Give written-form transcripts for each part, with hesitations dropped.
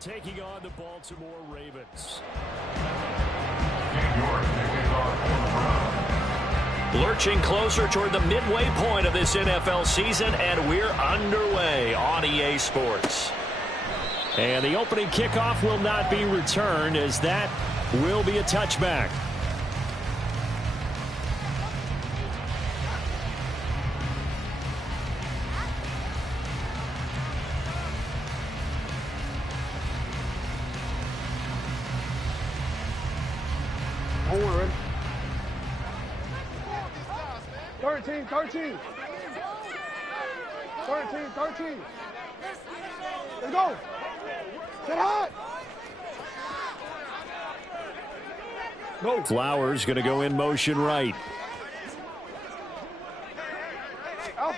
Taking on the Baltimore Ravens. Lurching closer toward the midway point of this NFL season, and we're underway on EA Sports. And the opening kickoff will not be returned, as that will be a touchback. Don't worry. 13. 13. Let's go. Get hot. Go. Flowers going to go in motion right. Out.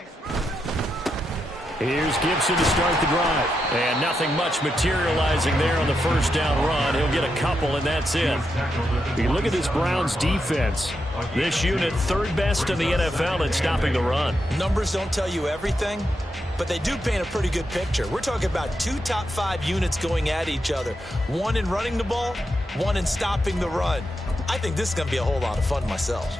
Here's Gibson to start the drive. And nothing much materializing there on the first down run. He'll get a couple, and that's it. You look at this Browns defense. This unit, third best in the NFL at stopping the run. Numbers don't tell you everything, but they do paint a pretty good picture. We're talking about 2 top 5 units going at each other. One in running the ball, one in stopping the run. I think this is going to be a whole lot of fun myself.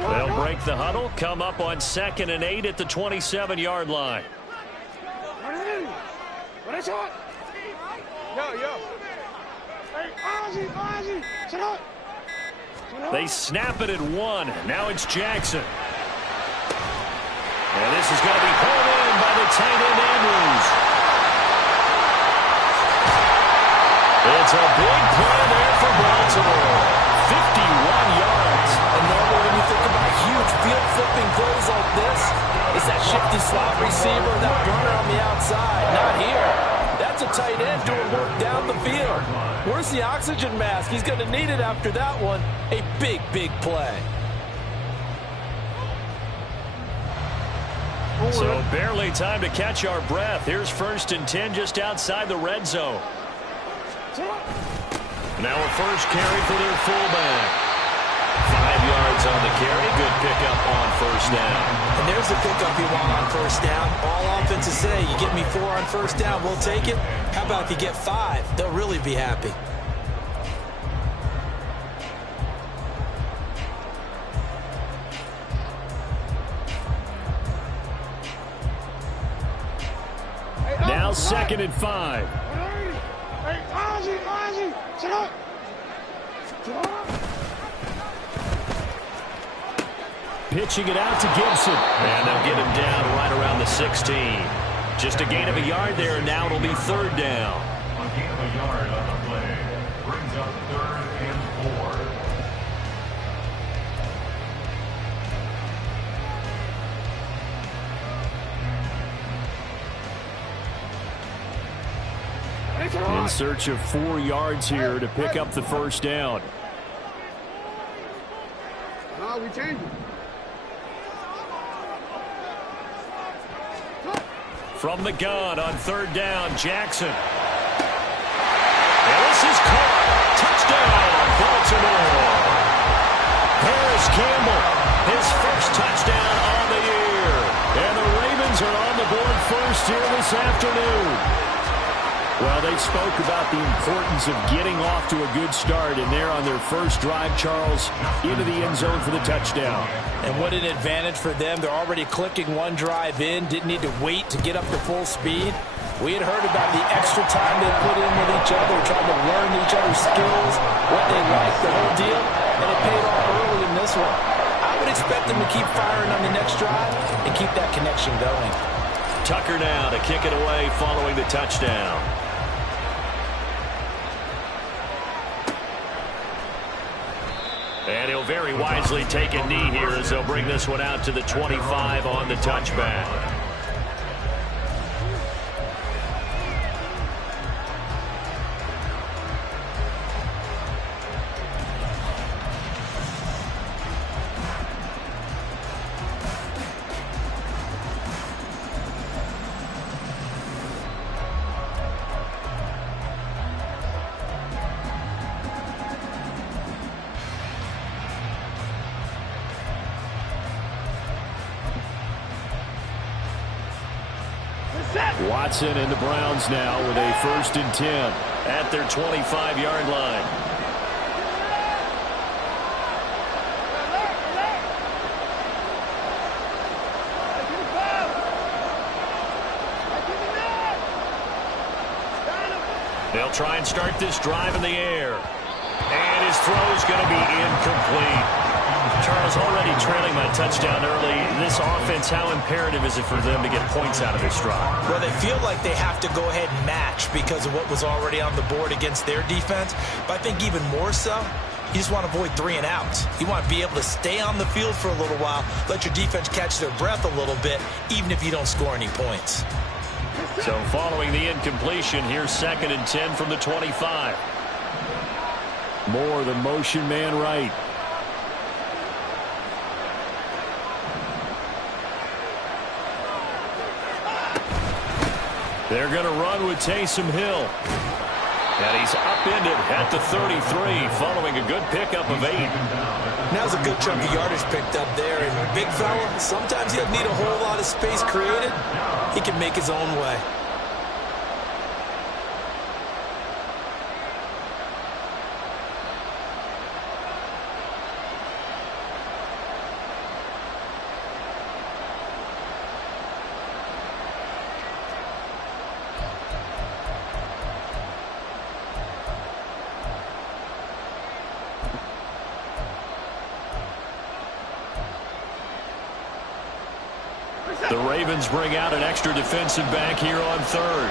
They'll break the huddle, come up on 2nd and 8 at the 27-yard line. They snap it at 1. Now it's Jackson. And this is going to be pulled in by the tight end Andrews. It's a big play there for Baltimore. 51 yards. And normally when you think about huge field-flipping plays like this, it's that shifty slot receiver, that runner on the outside. Not here. That's a tight end doing work down the field. Where's the oxygen mask? He's going to need it after that one. A big, big play. So barely time to catch our breath. Here's 1st and 10 just outside the red zone. Now a first carry for their fullback. 5 yards on the carry. Good pickup on first down. And there's the pickup you want on first down. All offenses say, you get me 4 on first down, we'll take it. How about if you get 5? They'll really be happy. Now 2nd and 5. Pitching it out to Gibson. And they'll get him down right around the 16. Just a gain of a yard there, and now it'll be 3rd down. A gain of a yard on the play brings up 3rd and 4. In search of 4 yards here to pick up the first down. We change it. From the gun on 3rd down, Jackson. And this is caught. Touchdown, Baltimore. Harris Campbell, his first touchdown on the year. And the Ravens are on the board first here this afternoon. Well, they spoke about the importance of getting off to a good start, and they're on their first drive, Charles, into the end zone for the touchdown. And what an advantage for them. They're already clicking one drive in, didn't need to wait to get up to full speed. We had heard about the extra time they put in with each other, trying to learn each other's skills, what they like, the whole deal, and it paid off early in this one. I would expect them to keep firing on the next drive and keep that connection going. Tucker now to kick it away following the touchdown. And he'll very wisely take a knee here as they'll bring this one out to the 25 on the touchback. Watson and the Browns now with a 1st and 10 at their 25-yard line. They'll try and start this drive in the air. And his throw is going to be incomplete. Charles, already trailing by touchdown early. This offense, how imperative is it for them to get points out of this drive? Well, they feel like they have to go ahead and match because of what was already on the board against their defense. But I think even more so, you just want to avoid 3 and outs. You want to be able to stay on the field for a little while, let your defense catch their breath a little bit, even if you don't score any points. So following the incompletion, here's 2nd and 10 from the 25. Moore, the motion man right. They're going to run with Taysom Hill. And he's upended at the 33 following a good pickup of 8. Now's a good chunk of yardage picked up there. And big fella, sometimes he doesn't need a whole lot of space created. He can make his own way. The Ravens bring out an extra defensive back here on 3rd.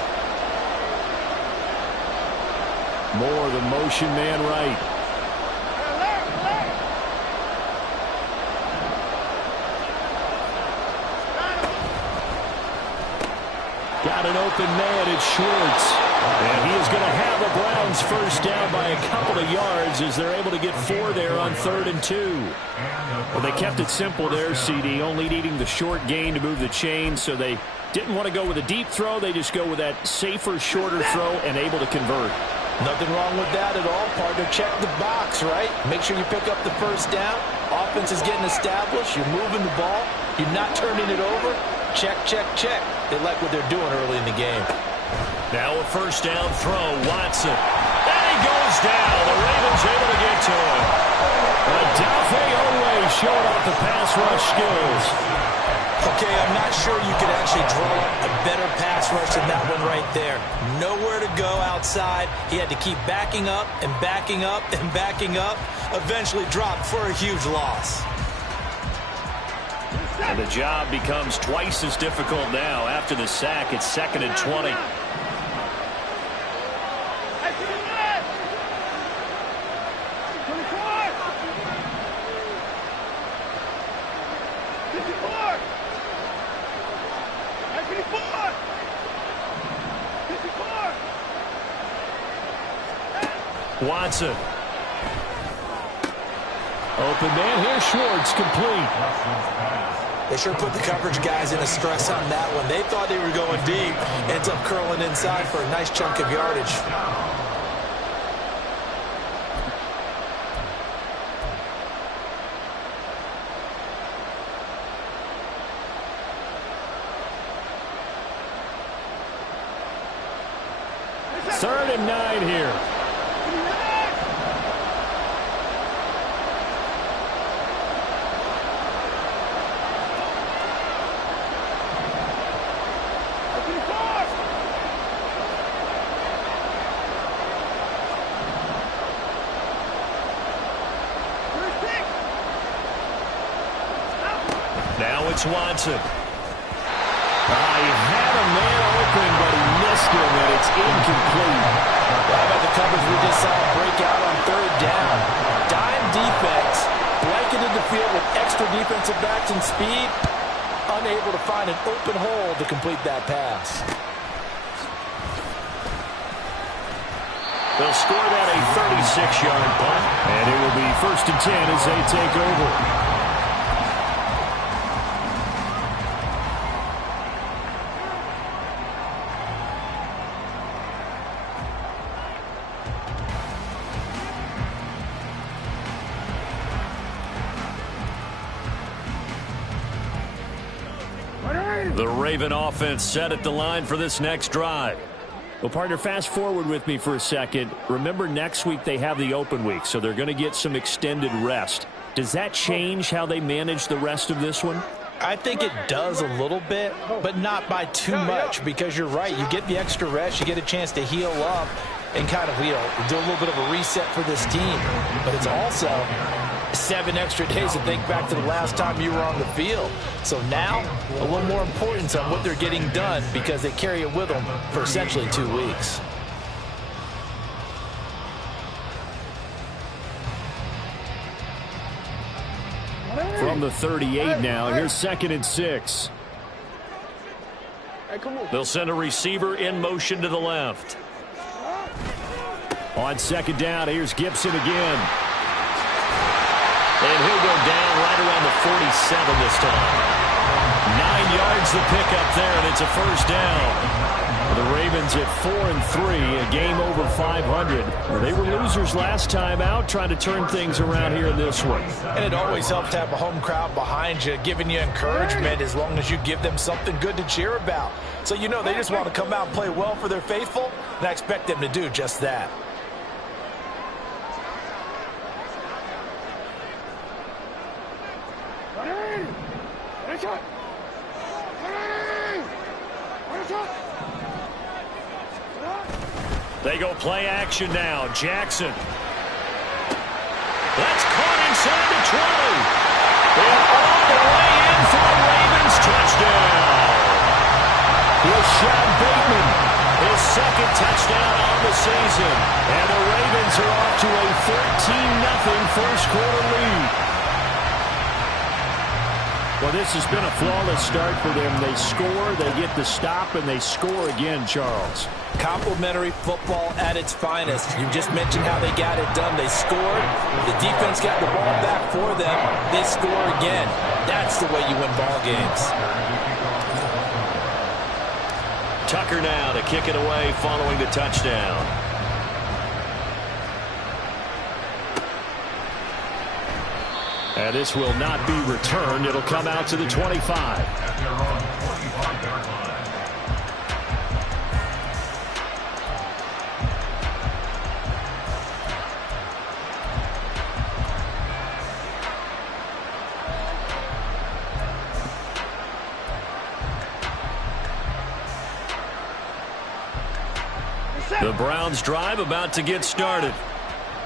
Moore, the motion man right. Got an open man, it's Schwartz. And he is going to have the Browns 1st down by a couple of yards as they're able to get 4 there on 3rd and 2. Well, they kept it simple there, CD, only needing the short gain to move the chains, so they didn't want to go with a deep throw. They just go with that safer, shorter throw and able to convert. Nothing wrong with that at all, partner. Check the box, right? Make sure you pick up the 1st down. Offense is getting established. You're moving the ball. You're not turning it over. Check, check, check. They like what they're doing early in the game. Now a 1st down throw, Watson. And he goes down. The Ravens able to get to him. Odafe Oweh showing off the pass rush skills. Okay, I'm not sure you could actually draw up a better pass rush than that one right there. Nowhere to go outside. He had to keep backing up and backing up and backing up. Eventually dropped for a huge loss. And the job becomes twice as difficult now after the sack. It's 2nd and 20. Watson. Open man here, Schwartz, complete. They sure put the coverage guys in a stress on that one. They thought they were going deep. Ends up curling inside for a nice chunk of yardage. Third and 9 here. Now it's Watson. He had a man open, but he missed him, and it's incomplete. How about the coverage we just saw break out on 3rd down? Dime defense, blanketed the field with extra defensive backs and speed, unable to find an open hole to complete that pass. They'll score that a 36-yard punt, and it will be 1st and 10 as they take over. The Raven offense set at the line for this next drive. Well, partner, fast forward with me for a second. Remember, next week they have the open week, so they're going to get some extended rest. Does that change how they manage the rest of this one? I think it does a little bit, but not by too much, because you're right. You get the extra rest. You get a chance to heal up and kind of, do a little bit of a reset for this team. But it's also 7 extra days to think back to the last time you were on the field. So now, a little more importance on what they're getting done, because they carry it with them for essentially 2 weeks. From the 38 now, here's 2nd and 6. They'll send a receiver in motion to the left. On 2nd down, here's Gibson again. And he'll go down right around the 47 this time. 9 yards the pickup there, and it's a first down. The Ravens at 4-3, a game over 500. They were losers last time out, trying to turn things around here in this one. And it always helps to have a home crowd behind you, giving you encouragement as long as you give them something good to cheer about. So they just want to come out and play well for their faithful, and I expect them to do just that. They go play action now. Jackson. That's caught inside the 20. And all the way in for the Ravens touchdown. Rashad Bateman, his 2nd touchdown on the season. And the Ravens are off to a 13-0 first-quarter lead. Well, this has been a flawless start for them. They score, they get the stop, and they score again, Charles. Complimentary football at its finest. You just mentioned how they got it done. They scored. The defense got the ball back for them. They score again. That's the way you win ball games. Tucker now to kick it away following the touchdown. And this will not be returned. It'll come out to the 25. The Browns drive about to get started.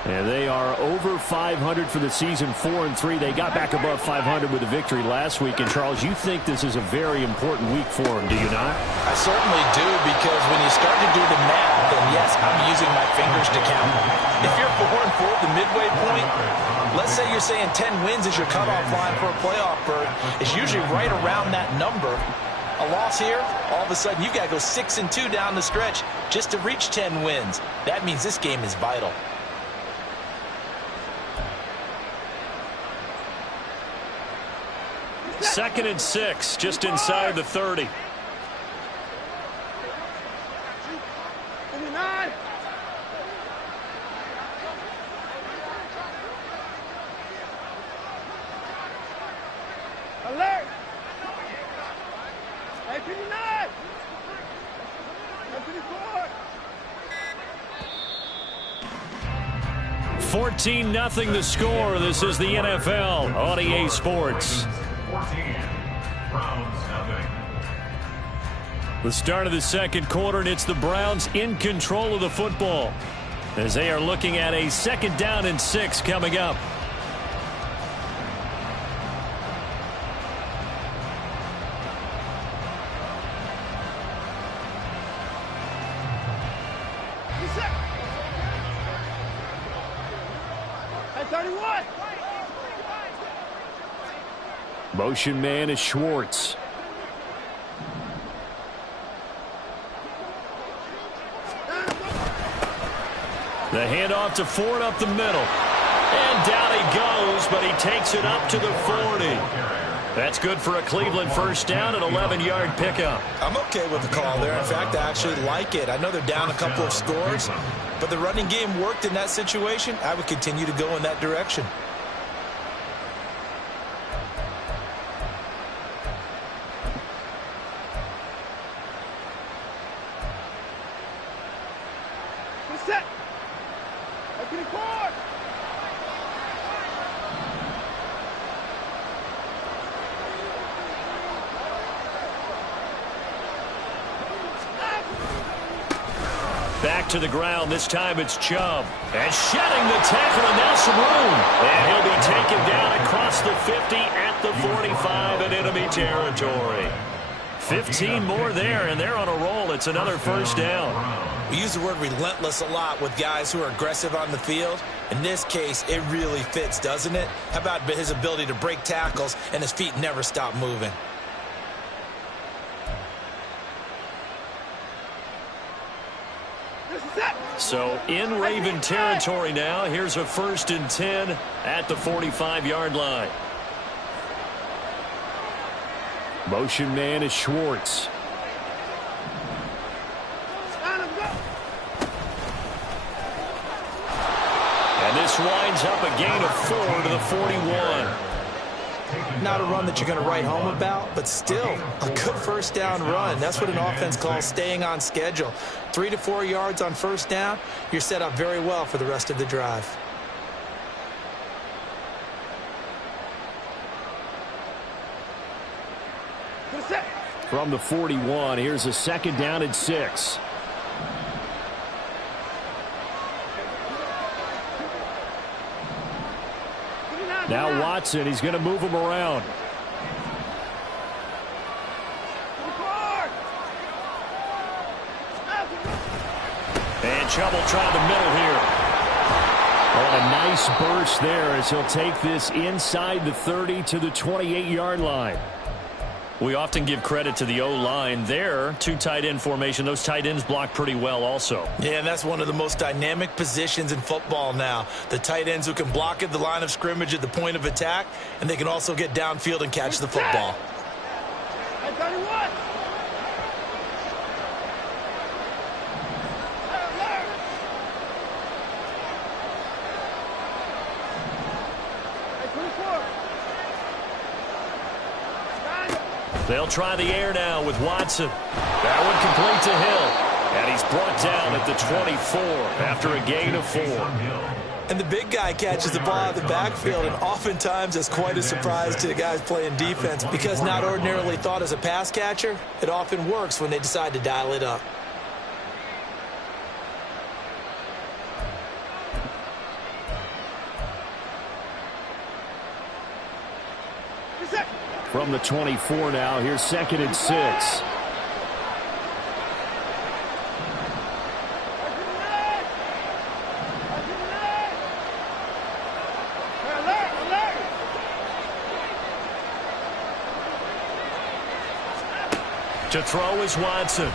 And they are over 500 for the season, 4-3. They got back above 500 with a victory last week. And, Charles, you think this is a very important week for them, do you not? I certainly do, because when you start to do the math, then, yes, I'm using my fingers to count. If you're 4-4 at the midway point, let's say you're saying 10 wins is your cutoff line for a playoff berth. It's usually right around that number. A loss here, all of a sudden you've got to go 6-2 down the stretch just to reach 10 wins. That means this game is vital. Second and 6, just inside the 30. Alert! Hey, 59! 14-0 the score. This is the NFL on EA Sports. 14, Browns nothing. The start of the second quarter, and it's the Browns in control of the football as they are looking at a 2nd down and 6 coming up. Hey, 31! Motion man is Schwartz. The handoff to Ford up the middle. And down he goes, but he takes it up to the 40. That's good for a Cleveland first down, an 11-yard pickup. I'm okay with the call there. In fact, I actually like it. I know they're down a couple of scores, but the running game worked in that situation. I would continue to go in that direction. Set. Up to the court. Back to the ground. This time it's Chubb. And shedding the tackle, and now some room. And he'll be taken down across the 50 at the 45 in enemy territory. 15 more there, and they're on a roll. It's another first down. We use the word relentless a lot with guys who are aggressive on the field. In this case, it really fits, doesn't it? How about his ability to break tackles and his feet never stop moving? So in Raven territory now. Here's a 1st and 10 at the 45-yard line. Motion man is Schwartz. And this winds up a gain of 4 to the 41. Not a run that you're going to write home about, but still a good first down run. That's what an offense calls staying on schedule. 3 to 4 yards on first down, you're set up very well for the rest of the drive. From the 41, here's a 2nd down and 6. Now Watson, he's going to move him around. And Chubb will try the middle here. Oh, a nice burst there as he'll take this inside the 30 to the 28-yard line. We often give credit to the O-line there. 2 tight end formation. Those tight ends block pretty well also. Yeah, and that's one of the most dynamic positions in football now. The tight ends who can block at the line of scrimmage at the point of attack, and they can also get downfield and catch the football. They'll try the air now with Watson. That one complete to Hill. And he's brought down at the 24 after a gain of 4. And the big guy catches the ball out of the backfield, and oftentimes it's quite a surprise to the guys playing defense because not ordinarily thought as a pass catcher, it often works when they decide to dial it up. From the 24 now, here's 2nd and 6. To throw is Watson.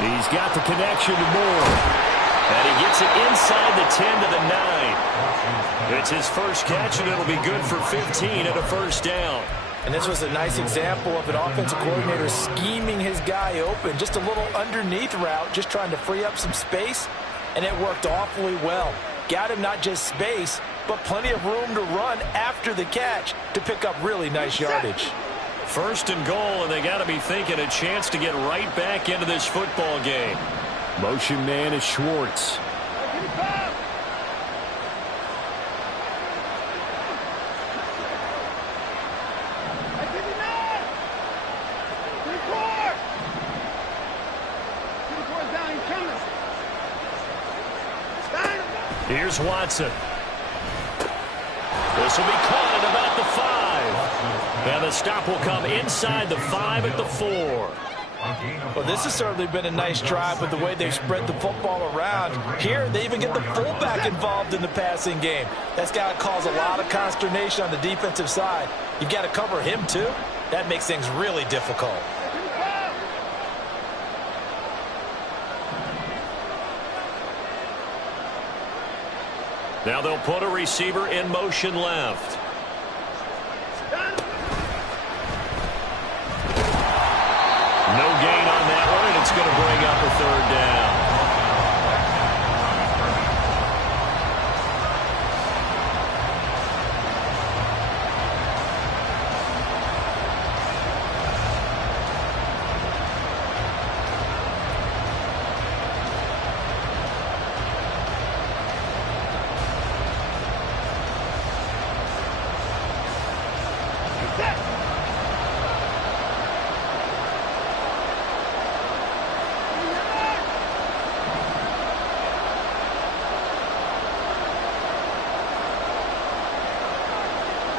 He's got the connection to Moore. And he gets it inside the 10 to the 9. It's his first catch, and it'll be good for 15 at a first down. And this was a nice example of an offensive coordinator scheming his guy open. Just a little underneath route, just trying to free up some space, and it worked awfully well. Got him not just space, but plenty of room to run after the catch to pick up really nice yardage. 1st and goal, and they got to be thinking a chance to get right back into this football game. Motion man is Schwartz. Here's Watson. This will be caught at about the 5. And the stop will come inside the 5 at the 4. Well, this has certainly been a nice drive with the way they've spread the football around. Here, they even get the fullback involved in the passing game. That's got to cause a lot of consternation on the defensive side. You've got to cover him, too. That makes things really difficult. Now they'll put a receiver in motion left. No gain on that one, and it's going to bring up a 3rd down.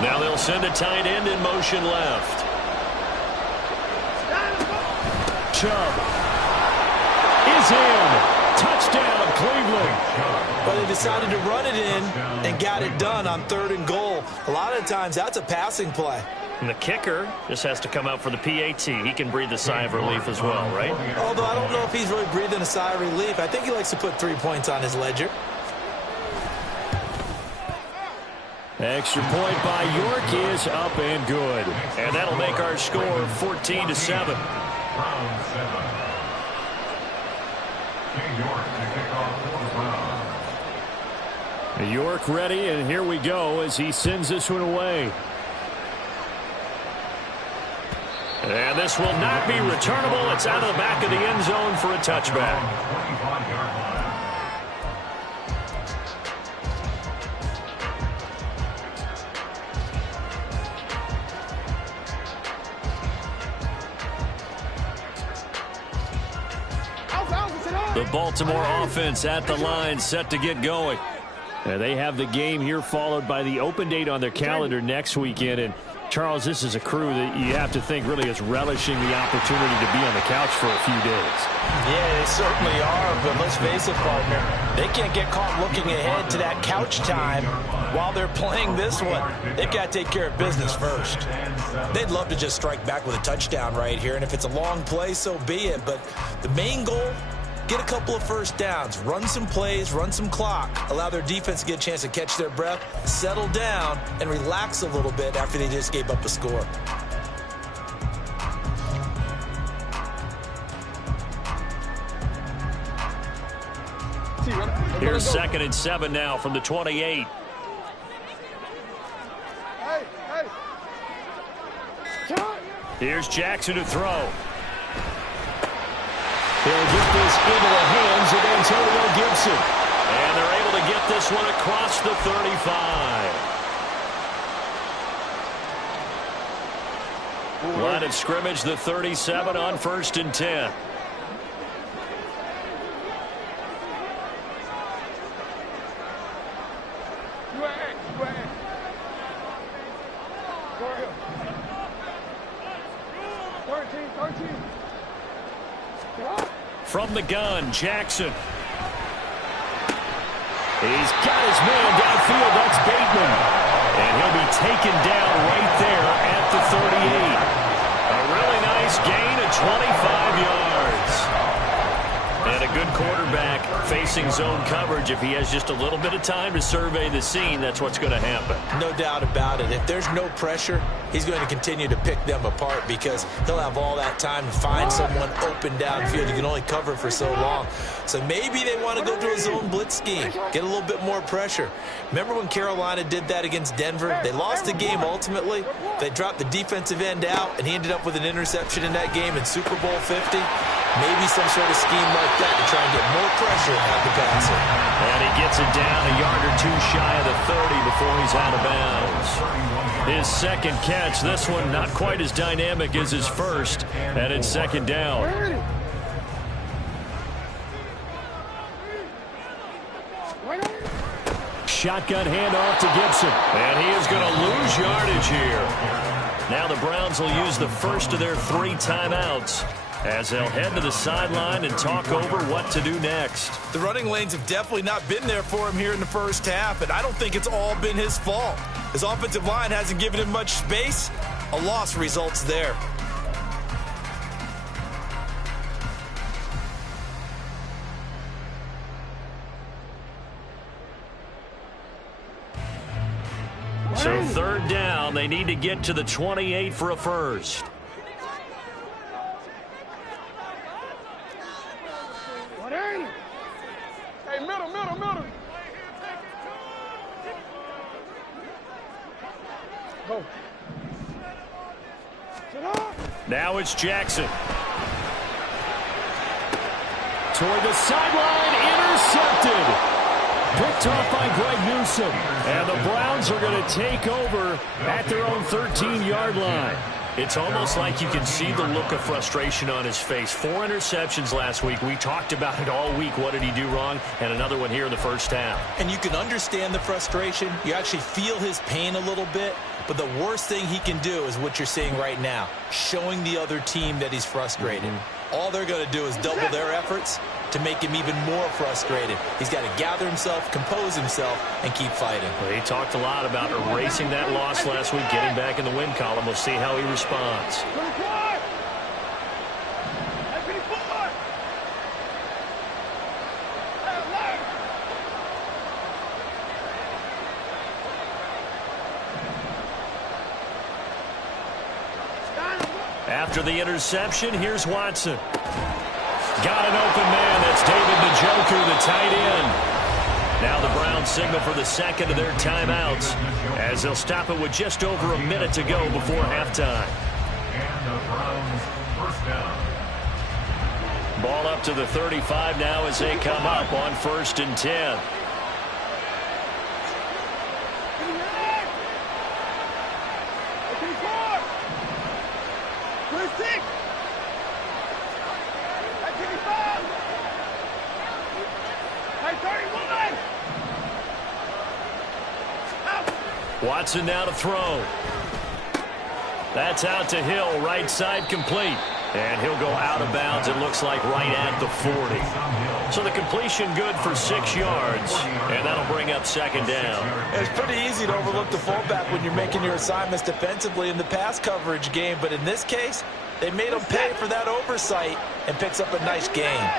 Now they'll send a tight end in motion left. Chubb is in. Touchdown, Cleveland. But they decided to run it in and got it done on 3rd and goal. A lot of times that's a passing play. And the kicker just has to come out for the PAT. He can breathe a sigh of relief as well, right? Although I don't know if he's really breathing a sigh of relief. I think he likes to put 3 points on his ledger. Extra point by York is up and good. And that'll make our score 14-7. Browns 7. York to kick off for the Browns. York ready, and here we go as he sends this one away. And this will not be returnable. It's out of the back of the end zone for a touchback. 25-yard line. The Baltimore offense at the line, set to get going. And they have the game here followed by the open date on their calendar next weekend. And Charles, this is a crew that you have to think really is relishing the opportunity to be on the couch for a few days. Yeah, they certainly are, but let's face it, partner. They can't get caught looking ahead to that couch time while they're playing this one. They've got to take care of business first. They'd love to just strike back with a touchdown right here, and if it's a long play, so be it. But the main goal, get a couple of first downs, run some plays, run some clock, allow their defense to get a chance to catch their breath, settle down, and relax a little bit after they just gave up a score. Here's 2nd and 7 now from the 28. Here's Jackson to throw. He'll get this into the hands of Antonio Gibson. And they're able to get this one across the 35. Line of scrimmage, the 37 on 1st and 10. From the gun, Jackson. He's got his man downfield. That's Bateman. And he'll be taken down right there at the 38. A really nice gain of 25 yards. And a good quarterback facing zone coverage. If he has just a little bit of time to survey the scene, that's what's going to happen. No doubt about it. If there's no pressure, he's going to continue to pick them apart because he'll have all that time to find someone open downfield. You can only cover for so long. So maybe they want to go to a zone blitz scheme, get a little bit more pressure. Remember when Carolina did that against Denver? They lost the game ultimately. They dropped the defensive end out, and he ended up with an interception in that game in Super Bowl 50. Maybe some sort of scheme like that to try and get more pressure at the passer. And he gets it down a yard or two shy of the 30 before he's out of bounds. His second catch, this one not quite as dynamic as his first, and it's 2nd down. Shotgun handoff to Gibson, and he is going to lose yardage here. Now the Browns will use the first of their 3 timeouts as they'll head to the sideline and talk over what to do next. The running lanes have definitely not been there for him here in the first half, and I don't think it's all been his fault. His offensive line hasn't given him much space. A loss results there. So 3rd down, they need to get to the 28 for a first. Hey, middle. Go. Now it's Jackson. Toward the sideline, intercepted. Picked off by Greg Newsome. And the Browns are going to take over at their own 13-yard line. It's almost like you can see the look of frustration on his face. 4 interceptions last week. We talked about it all week. What did he do wrong? And another one here in the first half. And you can understand the frustration. You actually feel his pain a little bit. But the worst thing he can do is what you're seeing right now, showing the other team that he's frustrated. All they're going to do is double their efforts to make him even more frustrated. He's got to gather himself, compose himself, and keep fighting. Well, he talked a lot about erasing that loss last week, getting back in the win column. We'll see how he responds. After the interception, here's Watson. Got an open man. That's David Njoku, the tight end. Now the Browns signal for the second of their timeouts as they'll stop it with just over a minute to go before halftime. And the Browns first down. Ball up to the 35 now as they come up on 1st and 10. Watson now to throw. That's out to Hill, right side complete. And he'll go out of bounds, it looks like, right at the 40. So the completion good for 6 yards, and that'll bring up 2nd down. It's pretty easy to overlook the fullback when you're making your assignments defensively in the pass coverage game, but in this case, they made him pay for that oversight and picks up a nice gain.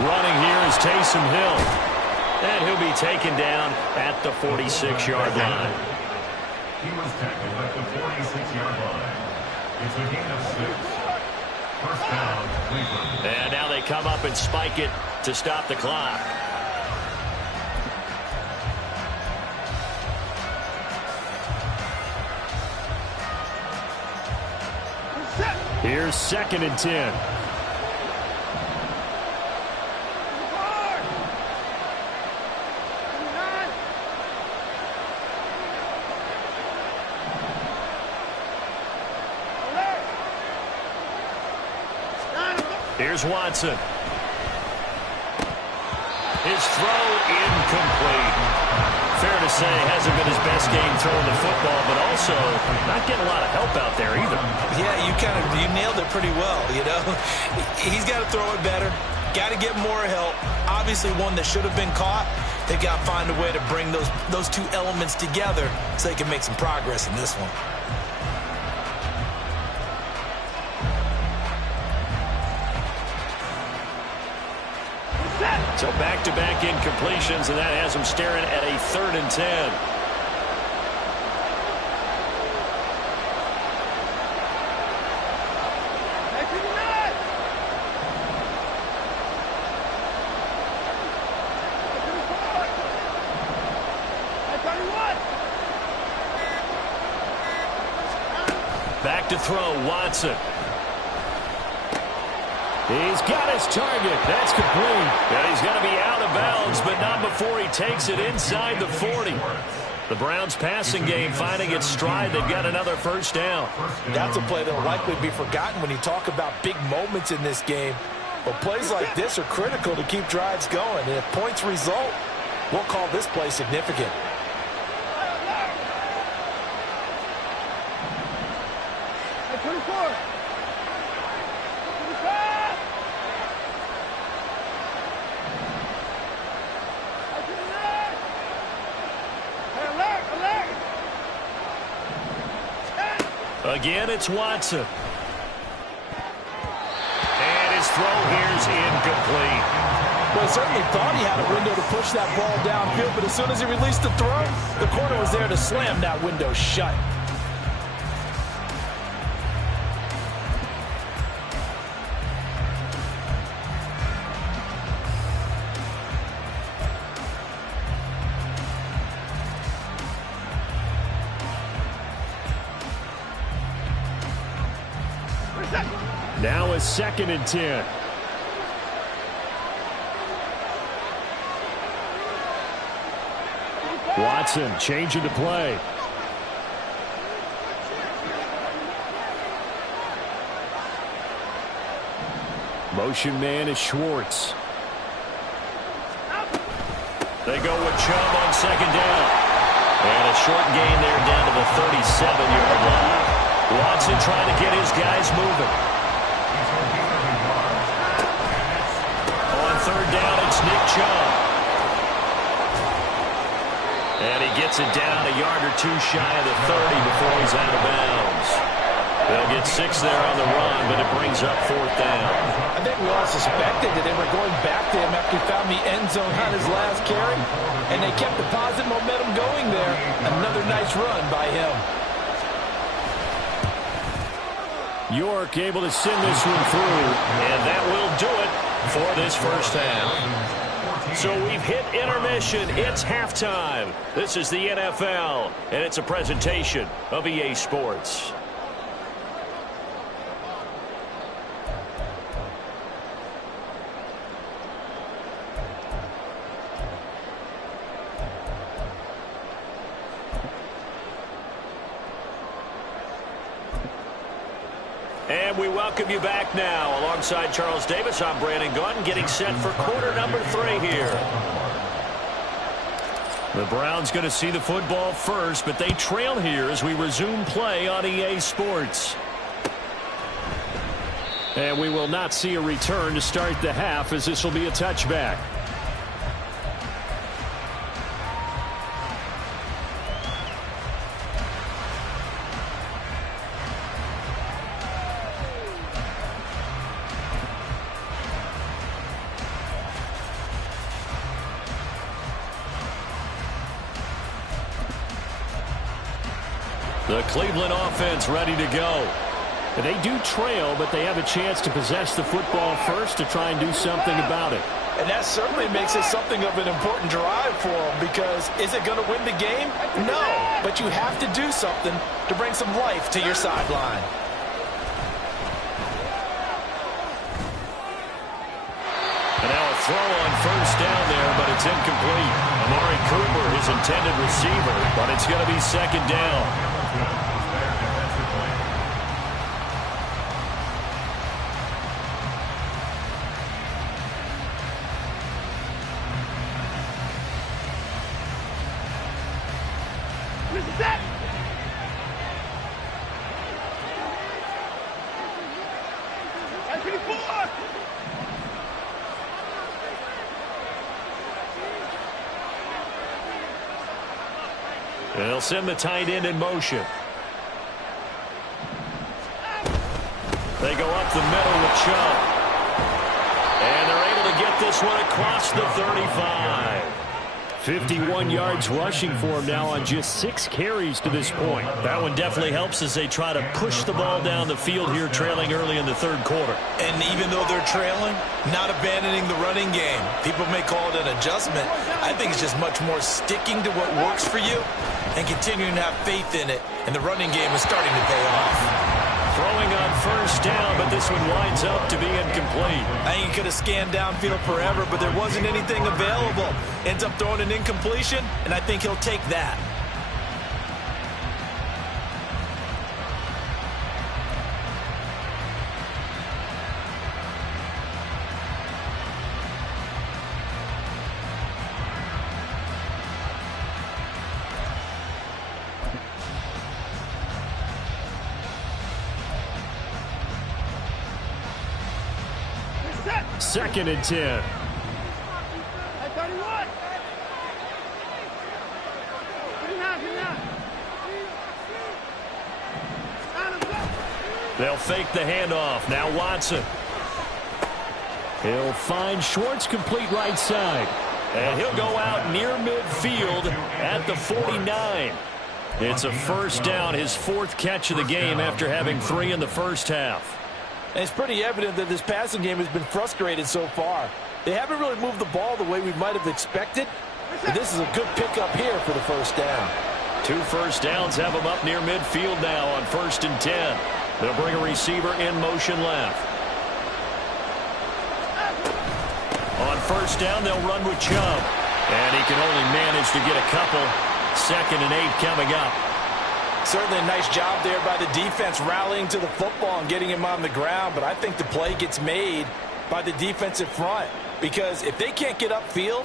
Running here is Taysom Hill. And he'll be taken down at the 46-yard line. He was tackled at the 46-yard line. It's a gain of 6. First down, Cleveland. And now they come up and spike it to stop the clock. Here's 2nd and 10. Here's Watson. His throw incomplete. Fair to say, hasn't been his best game throwing the football, but also not getting a lot of help out there either. Yeah, you nailed it pretty well, you know. He's got to throw it better. Got to get more help. Obviously one that should have been caught. They've got to find a way to bring those two elements together so they can make some progress in this one. So back-to-back incompletions, and that has him staring at a 3rd and 10. Back to throw, Watson. He's got his target. That's complete. And he's going to be out of bounds, but not before he takes it inside the 40. The Browns passing game finding its stride. They've got another first down. That's a play that will likely be forgotten when you talk about big moments in this game. But plays like this are critical to keep drives going. And if points result, we'll call this play significant. Again, it's Watson. And his throw here's incomplete. Well, he certainly thought he had a window to push that ball downfield, but as soon as he released the throw, the corner was there to slam that window shut. Now a 2nd and 10. Watson changing to play. Motion man is Schwartz. They go with Chubb on second down. And a short gain there down to the 37-yard line. Watson trying to get his guys moving. On third down, it's Nick Chubb. And he gets it down a yard or two shy of the 30 before he's out of bounds. They'll get 6 there on the run, but it brings up fourth down. I think we all suspected that they were going back to him after he found the end zone on his last carry, and they kept the positive momentum going there. Another nice run by him. York able to send this one through, and that will do it for this first half. So we've hit intermission. It's halftime. This is the NFL, and it's a presentation of EA Sports. And we welcome you back now. Alongside Charles Davis, I'm Brandon Gaudin, getting set for quarter number 3 here. The Browns going to see the football first, but they trail here as we resume play on EA Sports. And we will not see a return to start the half, as this will be a touchback. The Cleveland offense ready to go. They do trail, but they have a chance to possess the football first to try and do something about it. And that certainly makes it something of an important drive for them, because is it going to win the game? No, but you have to do something to bring some life to your sideline. And now a throw on first down there, but it's incomplete. Amari Cooper, his intended receiver, but it's going to be second down. They'll send the tight end in motion. They go up the middle with Chubb. And they're able to get this one across the 35. 51 yards rushing for him now on just 6 carries to this point. That one definitely helps as they try to push the ball down the field here, trailing early in the third quarter. And even though they're trailing, not abandoning the running game. People may call it an adjustment. I think it's just much more sticking to what works for you and continuing to have faith in it. And the running game is starting to pay off. Throwing on first down, but this one winds up to be incomplete. I think he could have scanned downfield forever, but there wasn't anything available. Ends up throwing an incompletion, and I think he'll take that. Second and 10. They'll fake the handoff. Now Watson. He'll find Schwartz complete right side. And he'll go out near midfield at the 49. It's a first down, his 4th catch of the game after having 3 in the first half. And it's pretty evident that this passing game has been frustrated so far. They haven't really moved the ball the way we might have expected. But this is a good pickup here for the first down. 2 first downs have them up near midfield now on 1st and 10. They'll bring a receiver in motion left. On first down, they'll run with Chubb. And he can only manage to get a couple. 2nd and 8 coming up. Certainly a nice job there by the defense rallying to the football and getting him on the ground, but I think the play gets made by the defensive front, because if they can't get upfield,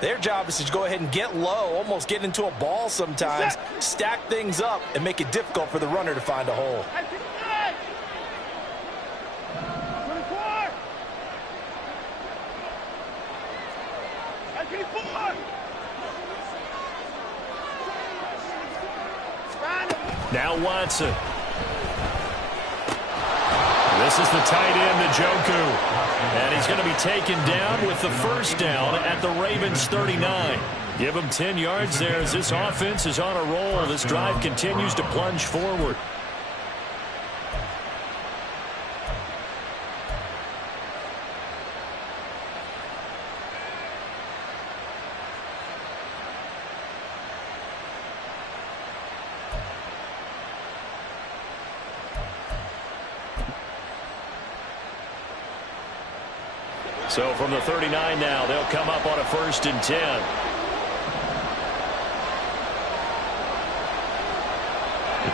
their job is to go ahead and get low, almost get into a ball sometimes, stack things up, and make it difficult for the runner to find a hole. Now Watson. This is the tight end, Njoku. And he's going to be taken down with the first down at the Ravens 39. Give him 10 yards there as this offense is on a roll. This drive continues to plunge forward. So from the 39 now, they'll come up on a 1st and 10.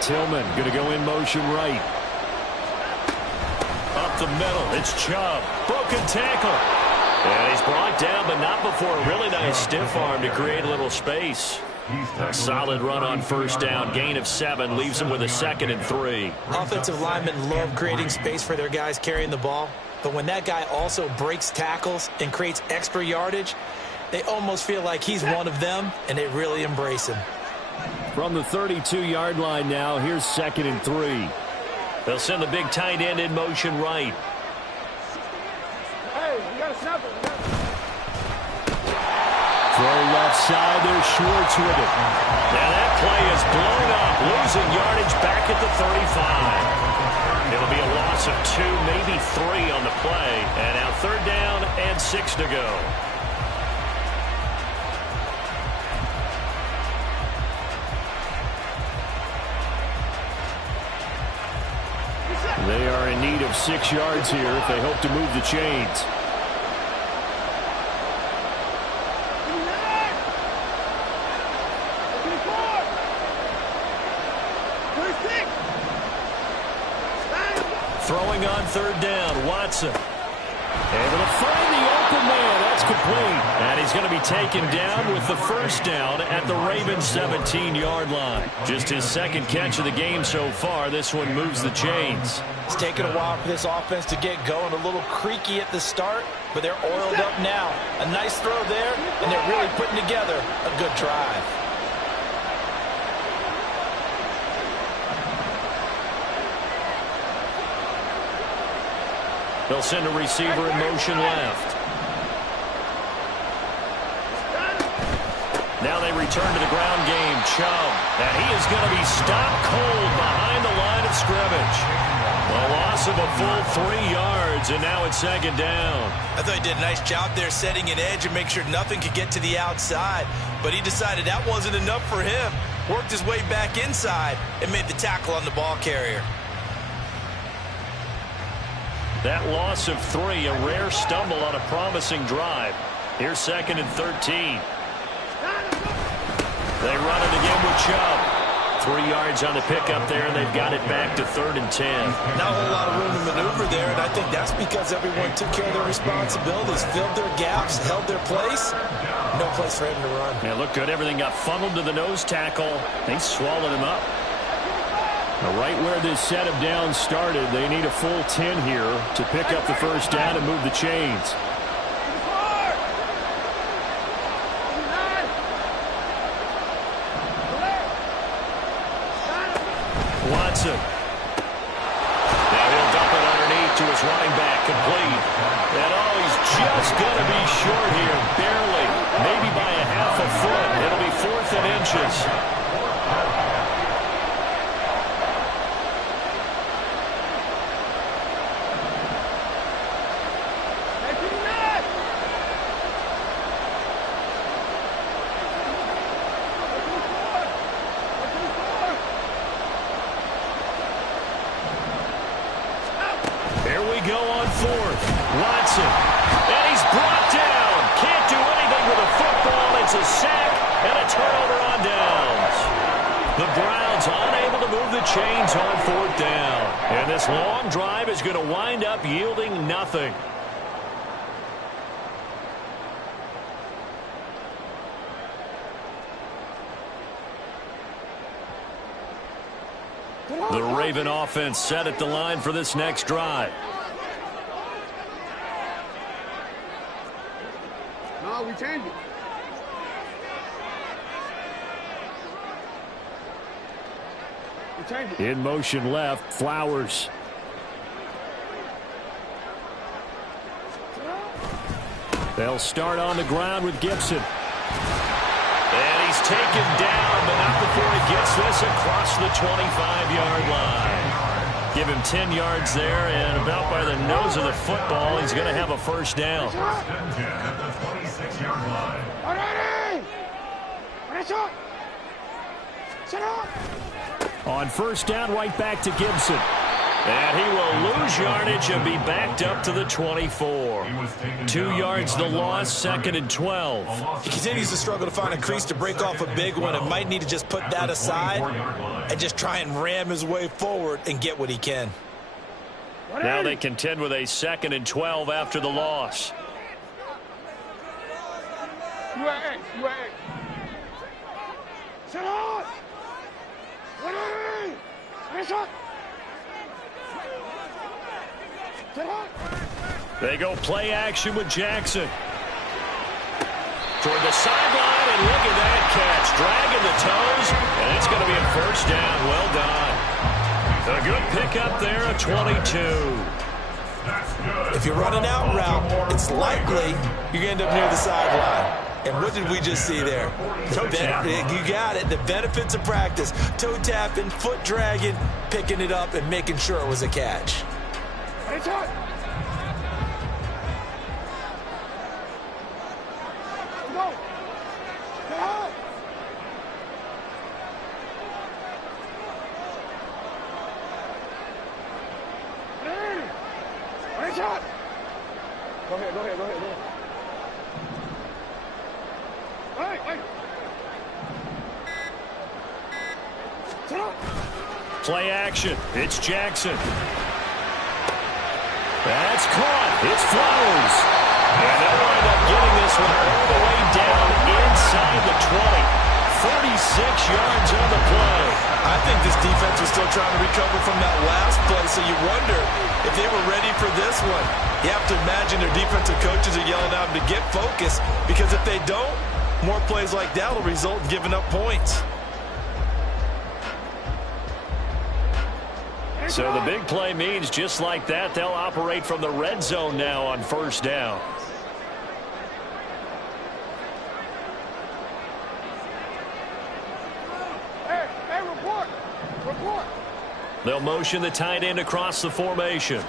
Tillman going to go in motion right. Up the middle, it's Chubb. Broken tackle. And he's brought down, but not before a really nice stiff arm to create a little space. A solid run on 1st down. Gain of 7 leaves him with a 2nd and 3. Offensive linemen love creating space for their guys carrying the ball. But when that guy also breaks tackles and creates extra yardage, they almost feel like he's one of them, and they really embrace him. From the 32-yard line now, here's 2nd and 3. They'll send the big tight end in motion right. Hey, you got to snap it. Throw left side, there's Schwartz with it. Now that play is blown up, losing yardage back at the 35. It'll be a loss of 2, maybe 3 on the play. And now 3rd down and 6 to go. They are in need of 6 yards here if they hope to move the chains. Throwing on 3rd down, Watson. Able to find the open man. That's complete. And he's going to be taken down with the 1st down at the Ravens 17-yard line. Just his 2nd catch of the game so far. This one moves the chains. It's taken a while for this offense to get going. A little creaky at the start, but they're oiled up now. A nice throw there, and they're really putting together a good drive. They'll send a receiver in motion left. Now they return to the ground game. Chubb. And he is going to be stopped cold behind the line of scrimmage. A loss of a full 3 yards, and now it's 2nd down. I thought he did a nice job there setting an edge and make sure nothing could get to the outside. But he decided that wasn't enough for him. Worked his way back inside and made the tackle on the ball carrier. That loss of 3, a rare stumble on a promising drive. Here's 2nd and 13. They run it again with Chubb. 3 yards on the pickup there, and they've got it back to 3rd and 10. Not a whole lot of room to maneuver there, and I think that's because everyone took care of their responsibilities, filled their gaps, held their place. No place for him to run. Yeah, looked good. Everything got funneled to the nose tackle. They swallowed him up. Now, right where this set of downs started, they need a full 10 here to pick up the 1st down and move the chains. Watson. Now he'll dump it underneath to his running back, complete. And he's just going to be short here, barely, maybe by a half a foot. It'll be 4th and inches. Watson, and he's brought down. Can't do anything with a football. It's a sack and a turnover on downs. The Browns unable to move the chains on 4th down. And this long drive is going to wind up yielding nothing. The Raven offense set at the line for this next drive. No, we changed it. We changed it. In motion left, Flowers. They'll start on the ground with Gibson. And he's taken down, but not before he gets this across the 25-yard line. Give him 10 yards there, and about by the nose of the football, he's going to have a first down. First and 10 at the 26-yard line. On first down, right back to Gibson. And he will lose yardage and be backed up to the 24. 2 yards the loss, second and 12. He continues to struggle to find a crease to break off a big one and might need to just put that aside and just try and ram his way forward and get what he can. Now they contend with a second and 12 after the loss. They go play action with Jackson. Toward the sideline, and look at that catch. Dragging the toes, and it's going to be a first down. Well done. A good pickup there, a 22. If you're running out route, it's likely you're going to end up near the sideline. And what did we just see there? You got it. The benefits of practice. Toe tapping, foot dragging, picking it up, and making sure it was a catch. Go ahead. Play action. It's Jackson. That's caught. It's Flowers. And they'll wind up getting this one all the way down inside the 20. 46 yards on the play. I think this defense was still trying to recover from that last play, so you wonder if they were ready for this one. You have to imagine their defensive coaches are yelling at them to get focused, because if they don't, more plays like that will result in giving up points. So the big play means just like that, they'll operate from the red zone now on first down. Hey, report. They'll motion the tight end across the formation.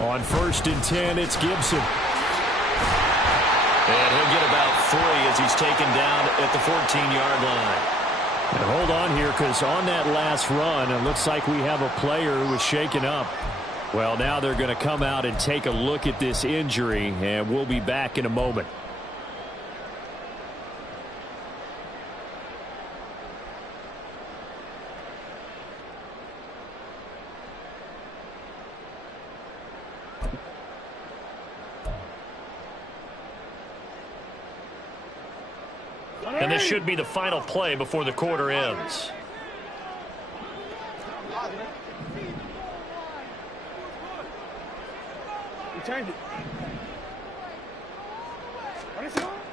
On first and 10, it's Gibson. And he'll get about 3 as he's taken down at the 14-yard line. And hold on here, because on that last run, it looks like we have a player who was shaken up. Well, now they're going to come out and take a look at this injury, and we'll be back in a moment. And this should be the final play before the quarter ends.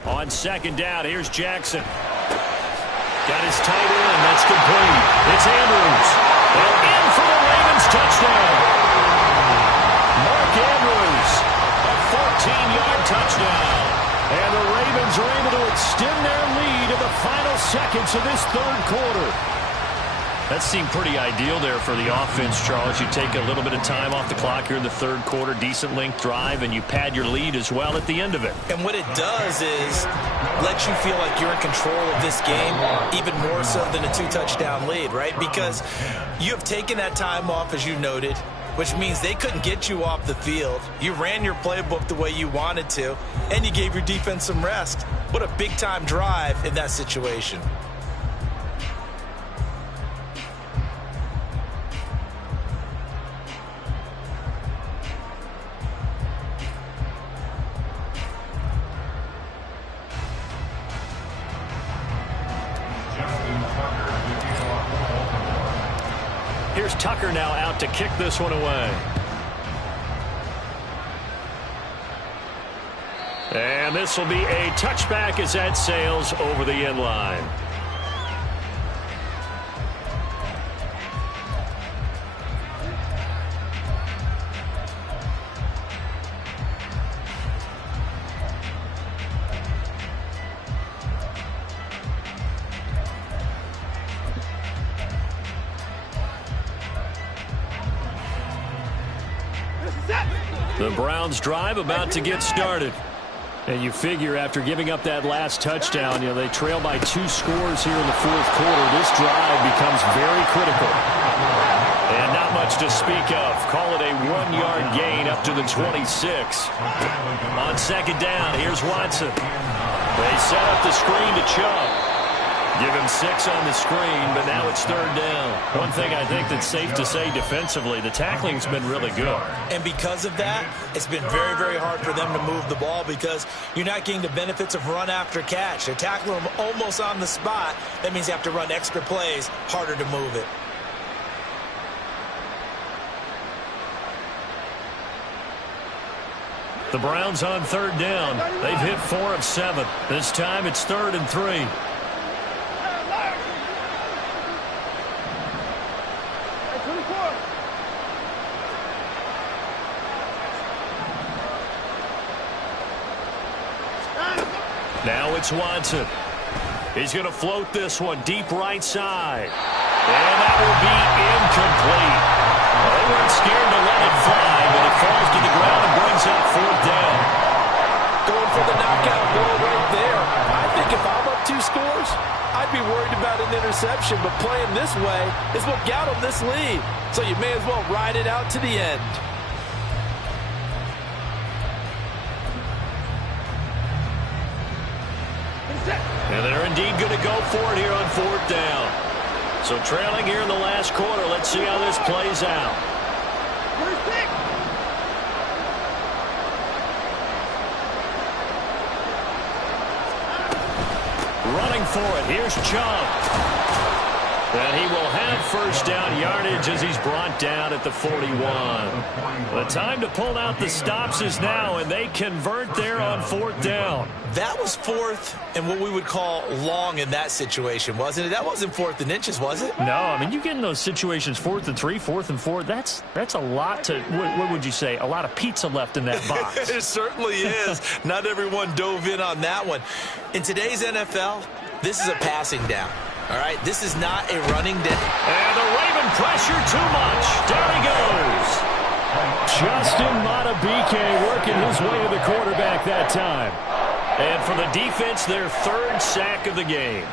On second down, here's Jackson. Got his tight end, that's complete. It's Andrews. And in for the Ravens touchdown. Mark Andrews, a 14-yard touchdown. And the Ravens are able to extend their lead in the final seconds of this third quarter. That seemed pretty ideal there for the offense, Charles. You take a little bit of time off the clock here in the third quarter, decent length drive, and you pad your lead as well at the end of it. And what it does is let you feel like you're in control of this game, even more so than a 2-touchdown lead, right? Because you have taken that time off, as you noted, which means they couldn't get you off the field. You ran your playbook the way you wanted to, and you gave your defense some rest. What a big-time drive in that situation. Here's Tucker now out to kick this one away. And this will be a touchback as that sails over the end line. The Browns drive about to get started. And you figure after giving up that last touchdown, they trail by 2 scores here in the fourth quarter. This drive becomes very critical. And not much to speak of. Call it a 1-yard gain up to the 26. On second down, here's Watson. They set up the screen to Chubb. Give him 6 on the screen, but now it's third down. One thing I think that's safe to say defensively, the tackling's been really good. And because of that, it's been very, very hard for them to move the ball because you're not getting the benefits of run after catch. They're tackling them almost on the spot. That means you have to run extra plays, harder to move it. The Browns on third down. They've hit 4 of 7. This time it's 3rd and 3. Now it's Watson. He's going to float this one deep right side. And that will be incomplete. They weren't scared to let it fly, but it falls to the ground and brings up 4th down. Going for the knockout goal right there. I think if I'm up 2 scores, I'd be worried about an interception, but playing this way is what got them this lead. So you may as well ride it out to the end. And they're indeed going to go for it here on 4th down. So trailing here in the last quarter. Let's see how this plays out. Running for it. Here's Chubb. And he will have 1st down yardage as he's brought down at the 41. The time to pull out the stops is now, and they convert there on 4th down. That was 4th and what we would call long in that situation, wasn't it? That wasn't 4th and inches, was it? No, I mean, you get in those situations 4th and 3, 4th and 4. That's a lot to, what would you say, a lot of pizza left in that box. It certainly is. Not everyone dove in on that one. In today's NFL, this is a passing down. All right, this is not a running down. And the Raven pressure too much. Down he goes. Justin Madubuike working his way to the quarterback that time. And for the defense, their 3rd sack of the game.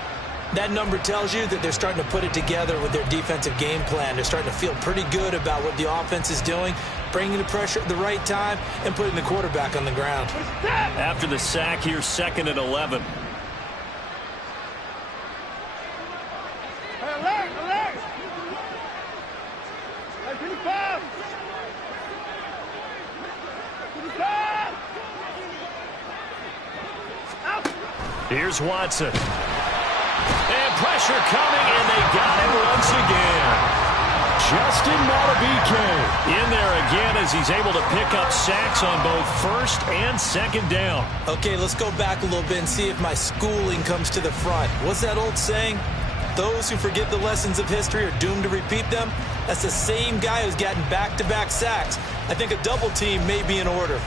That number tells you that they're starting to put it together with their defensive game plan. They're starting to feel pretty good about what the offense is doing, bringing the pressure at the right time, and putting the quarterback on the ground. After the sack, here's 2nd and 11. Here's Watson. And pressure coming, and they got him once again. Justin Madubuike in there again as he's able to pick up sacks on both 1st and 2nd down. Okay, let's go back a little bit and see if my schooling comes to the front. What's that old saying? Those who forget the lessons of history are doomed to repeat them. That's the same guy who's gotten back-to-back sacks. I think a double team may be in order.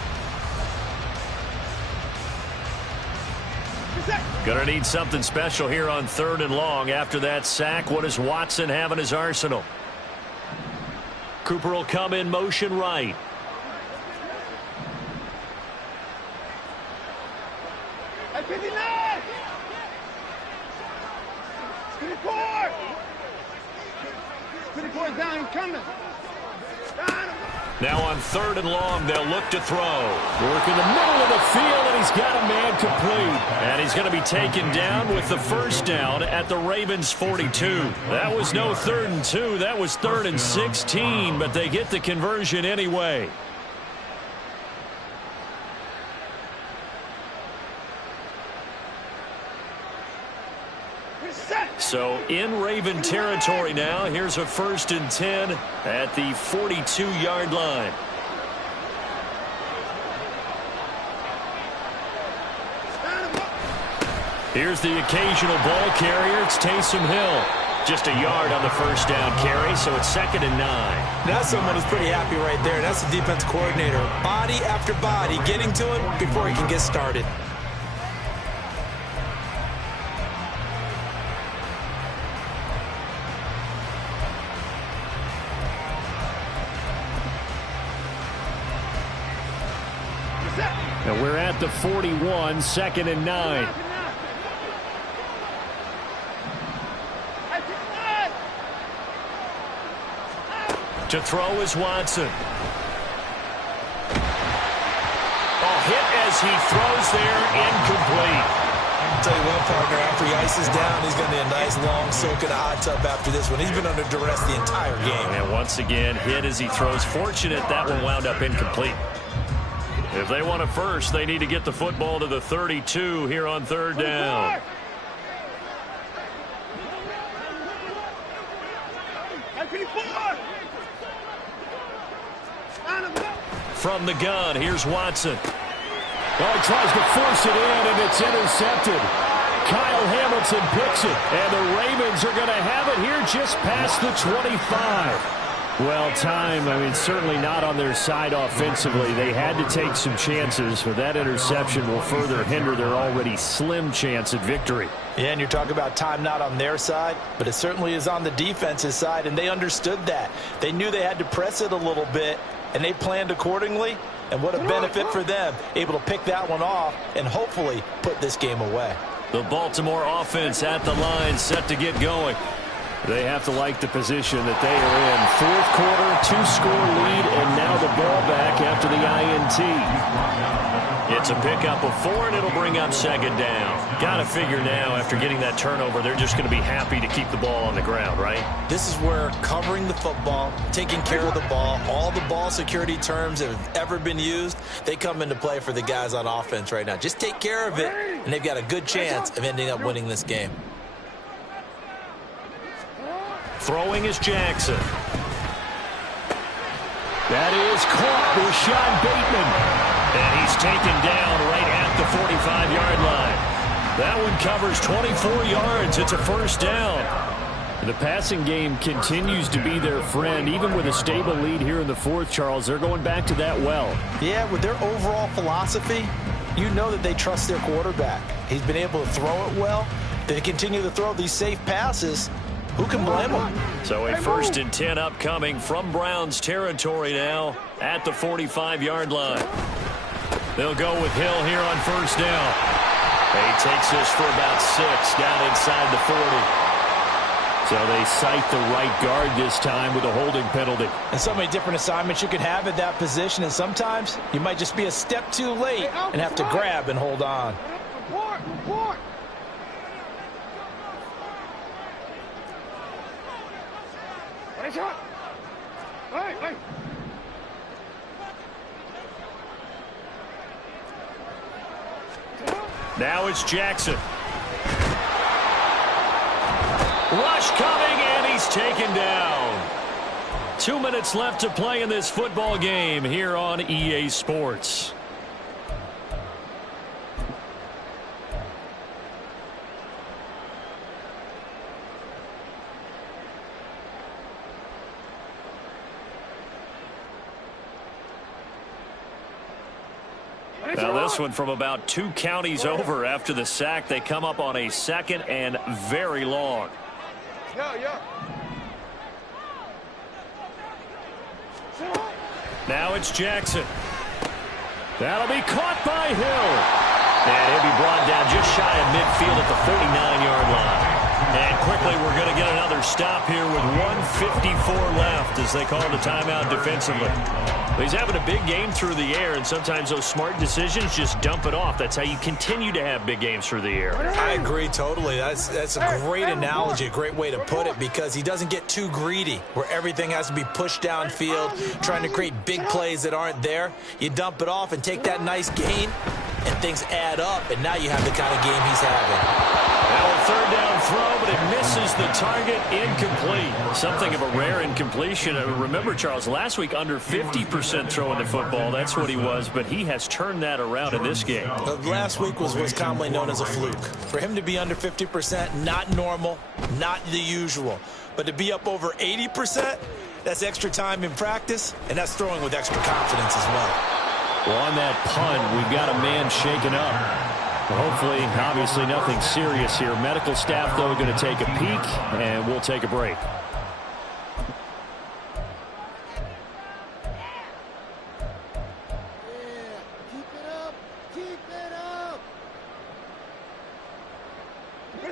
Gonna need something special here on 3rd and long. After that sack, what does Watson have in his arsenal? Cooper will come in motion right. Hey, 59! 54! 54 is down, he's coming. Now on 3rd and long, they'll look to throw. Work in the middle of the field, and he's got a man complete. And he's going to be taken down with the 1st down at the Ravens' 42. That was no 3rd and 2. That was 3rd and 16, but they get the conversion anyway. So in Raven territory now. Here's a 1st and 10 at the 42-yard line. Here's the occasional ball carrier. It's Taysom Hill. Just a yard on the 1st down carry, so it's 2nd and 9. That's someone who's pretty happy right there. That's the defense coordinator. Body after body, getting to him before he can get started. And we're at the 41, 2nd and 9. To throw is Watson. Hit as he throws there, incomplete. I'll tell you what, partner, after he ices down, he's going to be a nice long soak in a hot tub after this one. He's been under duress the entire game. And once again, hit as he throws. Fortunate that one wound up incomplete. If they want a first, they need to get the football to the 32 here on 3rd down. From the gun, here's Watson. Well, he tries to force it in, and it's intercepted. Kyle Hamilton picks it, and the Ravens are going to have it here just past the 25. Well, time, certainly not on their side offensively. They had to take some chances, but that interception will further hinder their already slim chance at victory. Yeah, and you're talking about time not on their side, but it certainly is on the defense's side, and they understood that. They knew they had to press it a little bit, and they planned accordingly, and what a benefit for them, able to pick that one off and hopefully put this game away. The Baltimore offense at the line, set to get going. They have to like the position that they are in. 4th quarter, 2-score lead, and now the ball back after the INT. It's a pickup of 4, and it'll bring up 2nd down. Got to figure now, after getting that turnover, they're just going to be happy to keep the ball on the ground, right? This is where covering the football, taking care of the ball, all the ball security terms that have ever been used, they come into play for the guys on offense right now. Just take care of it, and they've got a good chance of ending up winning this game. Throwing is Jackson. That is caught with Sean Bateman. And he's taken down right at the 45-yard line. That one covers 24 yards. It's a 1st down. The passing game continues to be their friend. Even with a stable lead here in the 4th, Charles, they're going back to that well. Yeah, with their overall philosophy, you know that they trust their quarterback. He's been able to throw it well. They continue to throw these safe passes. Who can blame them? So a 1st and 10 upcoming from Browns territory now at the 45-yard line. They'll go with Hill here on 1st down. He takes this for about 6 down inside the 40. So they cite the right guard this time with a holding penalty. And so many different assignments you can have at that position, and sometimes you might just be a step too late and have to grab and hold on. Report. Hey. Now it's Jackson. Rush coming, and he's taken down. 2 minutes left to play in this football game here on EA Sports. Now this one from about 2 counties over after the sack. They come up on a 2nd and very long. Yeah. Now it's Jackson. That'll be caught by Hill. And he'll be brought down just shy of midfield at the 49-yard line. And quickly we're going to get another stop here with 1:54 left as they call the timeout defensively. He's having a big game through the air, and sometimes those smart decisions just dump it off. That's how you continue to have big games through the air. I agree totally. That's a great analogy, a great way to put it, because he doesn't get too greedy where everything has to be pushed downfield, trying to create big plays that aren't there. You dump it off and take that nice gain, and things add up, and now you have the kind of game he's having. Now a third down throw, but it misses the target. Incomplete. Something of a rare incompletion. Remember, Charles, last week under 50% throwing the football. That's what he was, but he has turned that around in this game. Last week was what's commonly known as a fluke. For him to be under 50%, not normal, not the usual. But to be up over 80%, that's extra time in practice, and that's throwing with extra confidence as well. Well, on that punt, we've got a man shaken up. Well, hopefully, obviously, nothing serious here. Medical staff, though, going to take a peek, and we'll take a break.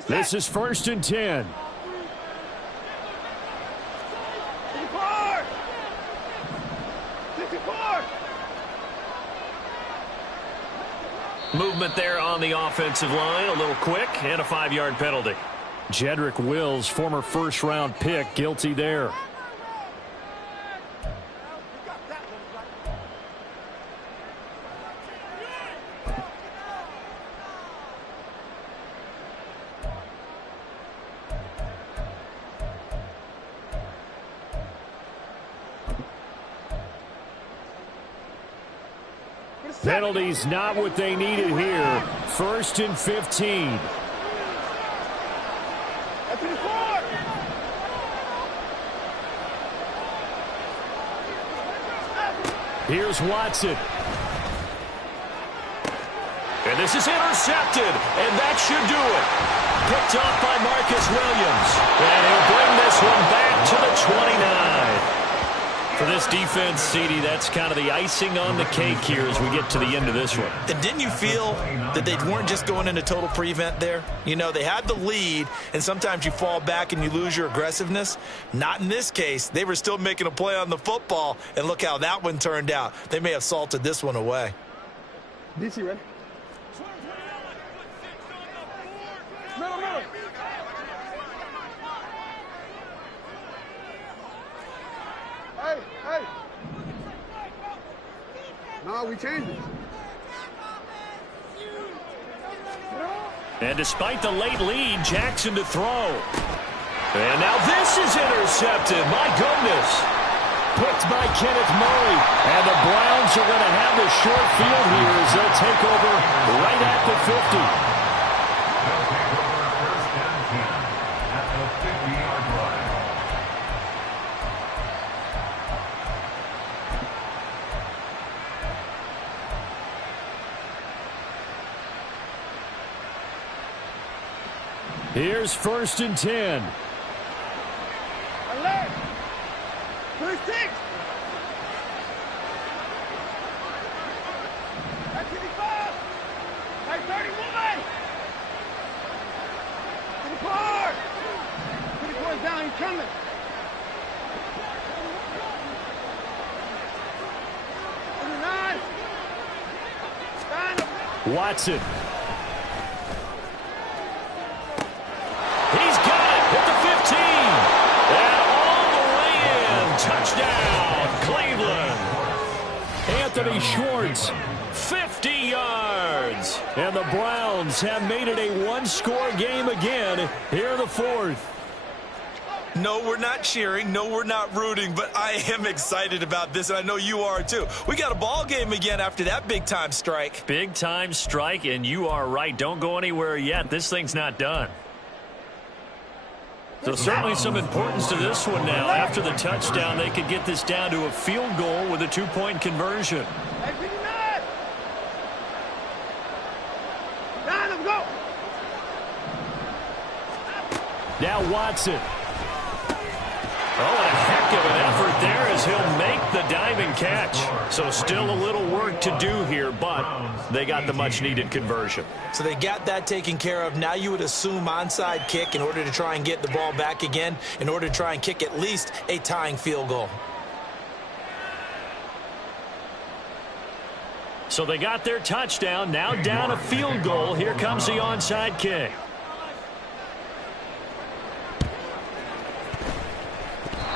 This is 1st and 10. Movement there on the offensive line, a little quick, and a 5-yard penalty. Jedrick Wills, former first-round pick, guilty there. Penalties not what they needed here. 1st and 15. Here's Watson. And this is intercepted, and that should do it. Picked off by Marcus Williams. And he'll bring this one back to the 29. For this defense, CD, that's kind of the icing on the cake here as we get to the end of this one. And didn't you feel that they weren't just going into total prevent there? You know, they had the lead, and sometimes you fall back and you lose your aggressiveness. Not in this case. They were still making a play on the football, and look how that one turned out. They may have salted this one away. Deechie, ready? Middle. Hey. No, we changed it. And despite the late lead, Jackson to throw. And now this is intercepted. My goodness. Picked by Kenneth Murray. And the Browns are going to have the short field here as they'll take over right at the 50. They'll take over 1st and 10 at the 50-yard line. Here's 1st and 10. Alert! 36! That's 55! That's 31! 24! 24 is down, he's coming! Watson. He's got it at the 15. And all the way in. Touchdown, Cleveland. Anthony Schwartz, 50 yards. And the Browns have made it a one-score game again here in the 4th. No, we're not cheering. No, we're not rooting, but I am excited about this, and I know you are too. We got a ball game again after that big-time strike. Big-time strike, and you are right. Don't go anywhere yet. This thing's not done. So certainly some importance to this one now. After the touchdown, they could get this down to a field goal with a two-point conversion. Now Watson. Oh, and a heck of an effort there as he'll make the diving catch. So still a little work to do here, but they got the much-needed conversion. So they got that taken care of. Now you would assume onside kick in order to try and get the ball back again, in order to try and kick at least a tying field goal. So they got their touchdown, now down a field goal. Here comes the onside kick.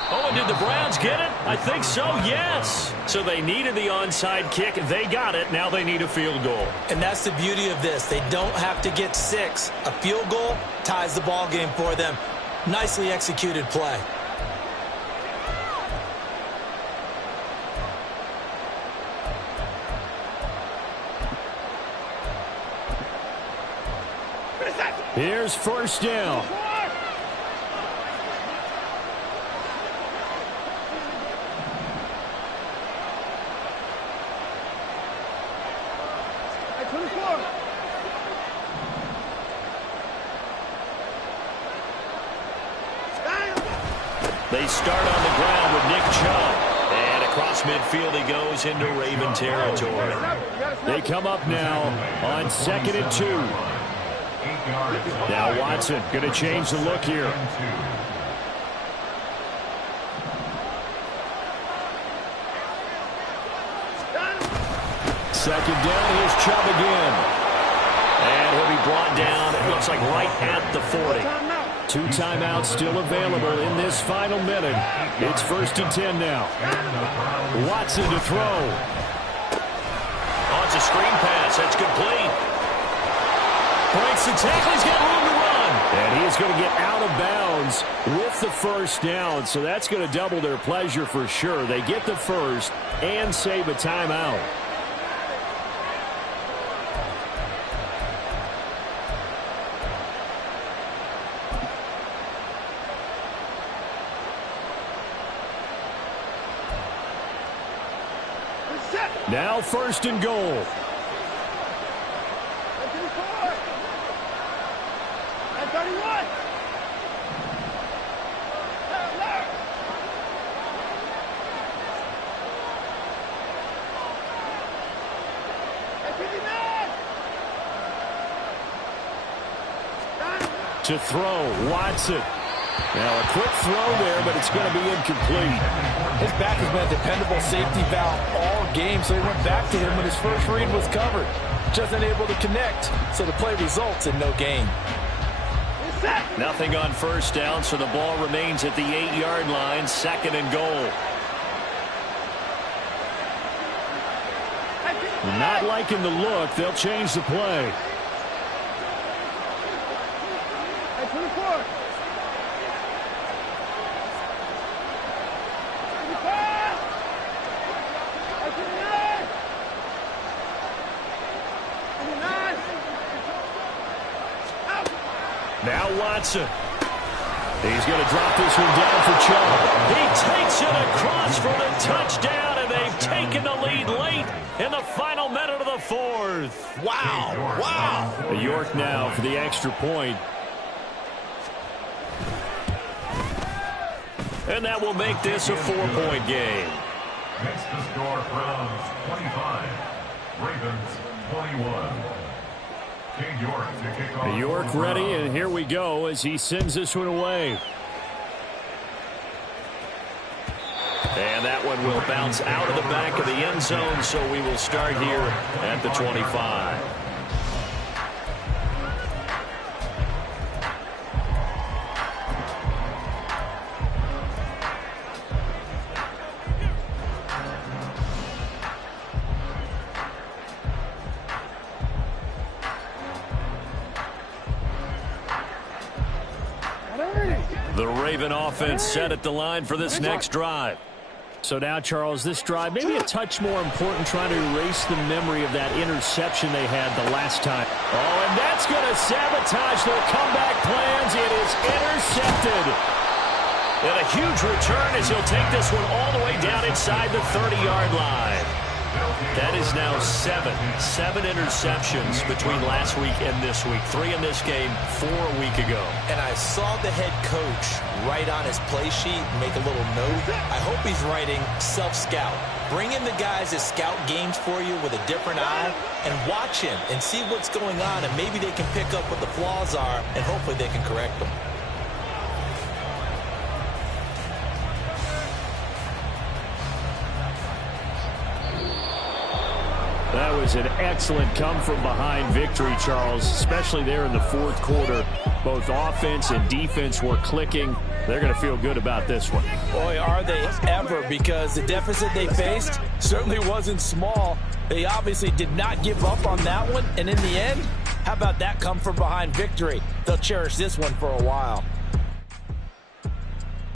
Oh, and did the Browns Ravens get it? I think so, yes. So they needed the onside kick. They got it. Now they need a field goal. And that's the beauty of this. They don't have to get 6. A field goal ties the ball game for them. Nicely executed play. Here's first down. They start on the ground with Nick Chubb. And across midfield he goes into Raven territory. They come up now on 2nd and 2. Now Watson going to change the look here. Second down, here's Chubb again. And he'll be brought down, it looks like right at the 40. 2 timeouts still available in this final minute. It's 1st and 10 now. Watson to throw. Oh, it's a screen pass. That's complete. Breaks the tackle. He's got room to run. And he's going to get out of bounds with the first down. So that's going to double their pleasure for sure. They get the first and save a timeout. Now 1st and goal. To throw, Watson. Now a quick throw there, but it's going to be incomplete. His back has been a dependable safety valve all game, so he went back to him when his first read was covered. Just unable to connect, so the play results in no gain. Nothing on first down, so the ball remains at the 8-yard line, 2nd and goal. Not liking the look, they'll change the play. Now Watson. He's going to drop this one down for Chubb. He takes it across for the touchdown, and they've taken the lead late in the final minute of the 4th. Wow, wow. York now for the extra point. And that will make this a 4-point game. Makes the score Browns 25, Ravens 21. York ready, and here we go as he sends this one away. And that one will bounce out of the back of the end zone, so we will start here at the 25. The Raven offense set at the line for this next drive. So now, Charles, this drive maybe a touch more important, trying to erase the memory of that interception they had the last time. Oh, and that's going to sabotage their comeback plans. It is intercepted. And a huge return as he'll take this one all the way down inside the 30-yard line. That is now 7 interceptions between last week and this week. 3 in this game, 4 a week ago. And I saw the head coach write on his play sheet, make a little note. I hope he's writing self-scout. Bring in the guys that scout games for you with a different eye and watch him and see what's going on, and maybe they can pick up what the flaws are, and hopefully they can correct them. That was an excellent come-from-behind victory, Charles, especially there in the 4th quarter. Both offense and defense were clicking. they're going to feel good about this one. Boy, are they ever, because the deficit they faced certainly wasn't small. They obviously did not give up on that one, and in the end, how about that come from behind victory? They'll cherish this one for a while.